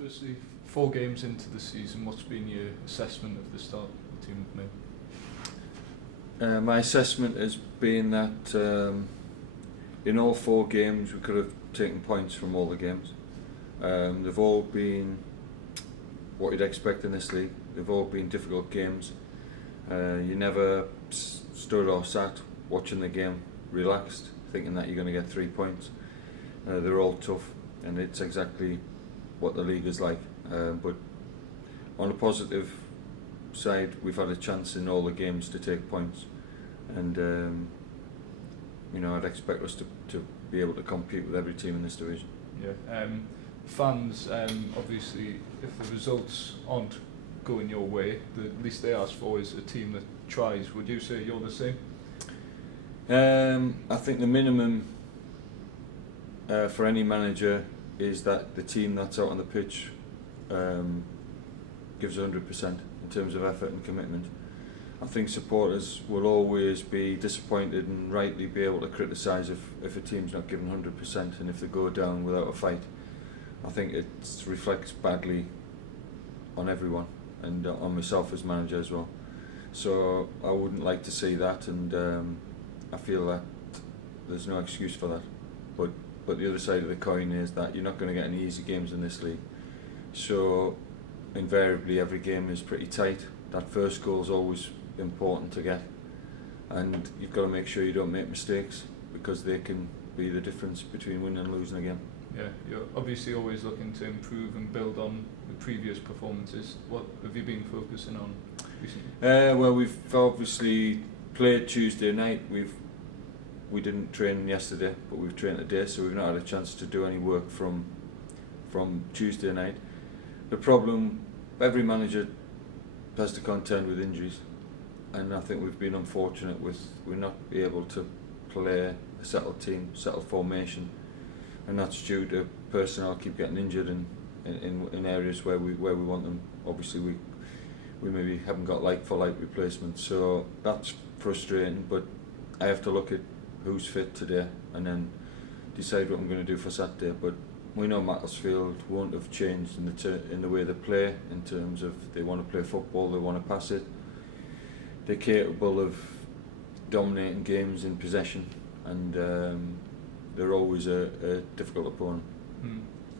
Firstly, 4 games into the season, what's been your assessment of the start the team have made? My assessment has been that in all 4 games we could have taken points from all the games. They've all been what you'd expect in this league. They've all been difficult games. You never stood or sat watching the game relaxed, thinking that you're going to get 3 points. They're all tough, and it's exactly what the league is like. But on a positive side, we've had a chance in all the games to take points, and I'd expect us to be able to compete with every team in this division. Yeah. Fans, obviously, if the results aren't going your way, the least they ask for is a team that tries. Would you say you're the same? I think the minimum for any manager is that the team that's out on the pitch gives 100% in terms of effort and commitment. I think supporters will always be disappointed and rightly be able to criticise if a team's not giving 100% and if they go down without a fight. I think it reflects badly on everyone and on myself as manager as well. So I wouldn't like to see that, and I feel that there's no excuse for that. But the other side of the coin is that you're not going to get any easy games in this league. So invariably every game is pretty tight. That first goal is always important to get, and you've got to make sure you don't make mistakes, because they can be the difference between winning and losing a game. Yeah, you're obviously always looking to improve and build on the previous performances. What have you been focusing on recently? Well, we've obviously played Tuesday night. We didn't train yesterday, but we've trained today, so we've not had a chance to do any work from Tuesday night. The problem, every manager has to contend with injuries, and I think we've been unfortunate with we're not able to play a settled team, settled formation, and that's due to personnel keep getting injured in areas where we want them. Obviously we maybe haven't got like for like replacements, so that's frustrating, but I have to look at who's fit today and then decide what I'm going to do for Saturday. But we know Macclesfield won't have changed in the way they play, in terms of they want to play football, they want to pass it, they're capable of dominating games in possession, and they're always a difficult opponent.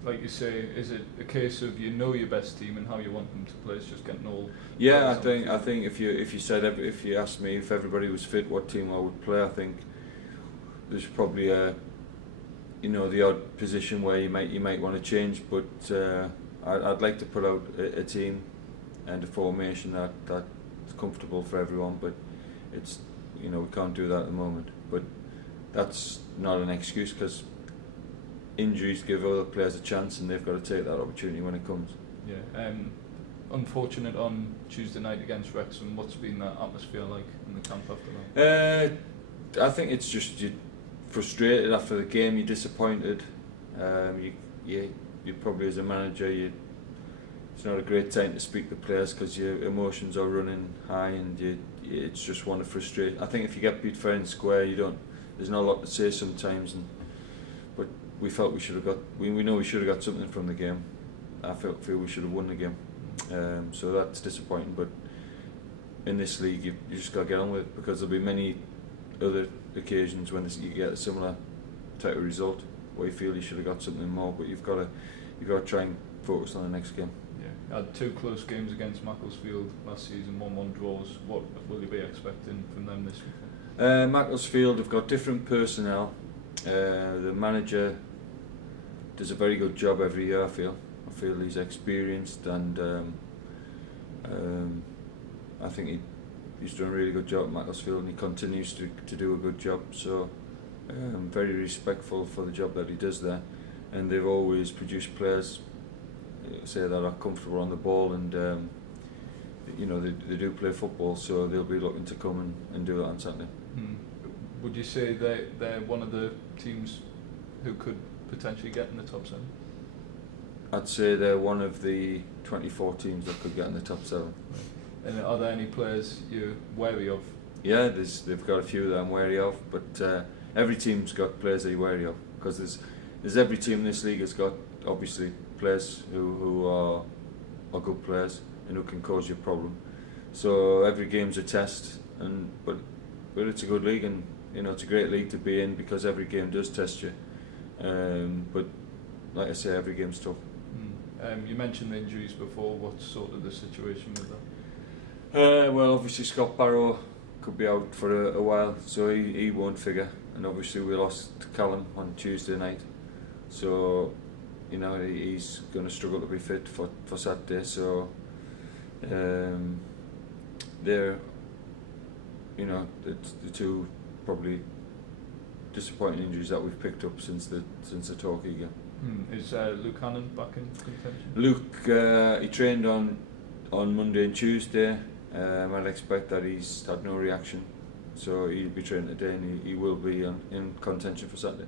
Like you say, is it a case of you know your best team and how you want them to play? It's just getting all. Yeah, I think if you asked me if everybody was fit, what team I would play, I think there's probably the odd position where you might want to change, but I'd like to put out a team and a formation that's comfortable for everyone. But it's we can't do that at the moment. But that's not an excuse, because injuries give other players a chance, and they've got to take that opportunity when it comes. Yeah. Unfortunate on Tuesday night against Wrexham. What's been that atmosphere like in the camp after that? I think it's just you're frustrated after the game. You're disappointed. You probably, as a manager, it's not a great time to speak to players because your emotions are running high, and it's just one of frustration. I think if you get beat fair and square, there's not a lot to say sometimes. But we felt we should have got. We know we should have got something from the game. I feel we should have won the game. So that's disappointing. But in this league, you just got to get on with it, because there'll be many other occasions when you get a similar type of result where you feel you should have got something more. But you've got to try and focus on the next game. Yeah, had 2 close games against Macclesfield last season, 1-1 draws. What will you be expecting from them this weekend? Macclesfield have got different personnel. The manager does a very good job every year. I feel he's experienced, and I think he's done a really good job at Macclesfield, and he continues to do a good job. So I'm very respectful for the job that he does there, and they've always produced players that are comfortable on the ball, and they do play football, so they'll be looking to come and do that on Saturday. Would you say they're one of the teams who could potentially get in the top 7? I'd say they're one of the 24 teams that could get in the top 7. Right. And are there any players you're wary of? Yeah, they've got a few that I'm wary of, but every team's got players that you're wary of, because there's every team in this league has got obviously players who are good players and who can cause you a problem. So every game's a test, but it's a good league, and it's a great league to be in because every game does test you. But like I say, every game's tough. You mentioned the injuries before. What's sort of the situation with that? Well, obviously Scott Barrow could be out for a while, so he won't figure. And obviously we lost Callum on Tuesday night, so he's going to struggle to be fit for Saturday. So they're the two probably disappointing injuries that we've picked up since the Torquay game. Is Luke Hannon back in contention? Luke, he trained on Monday and Tuesday. I'd expect that he's had no reaction, so he'll be training today, and he will be in contention for Saturday.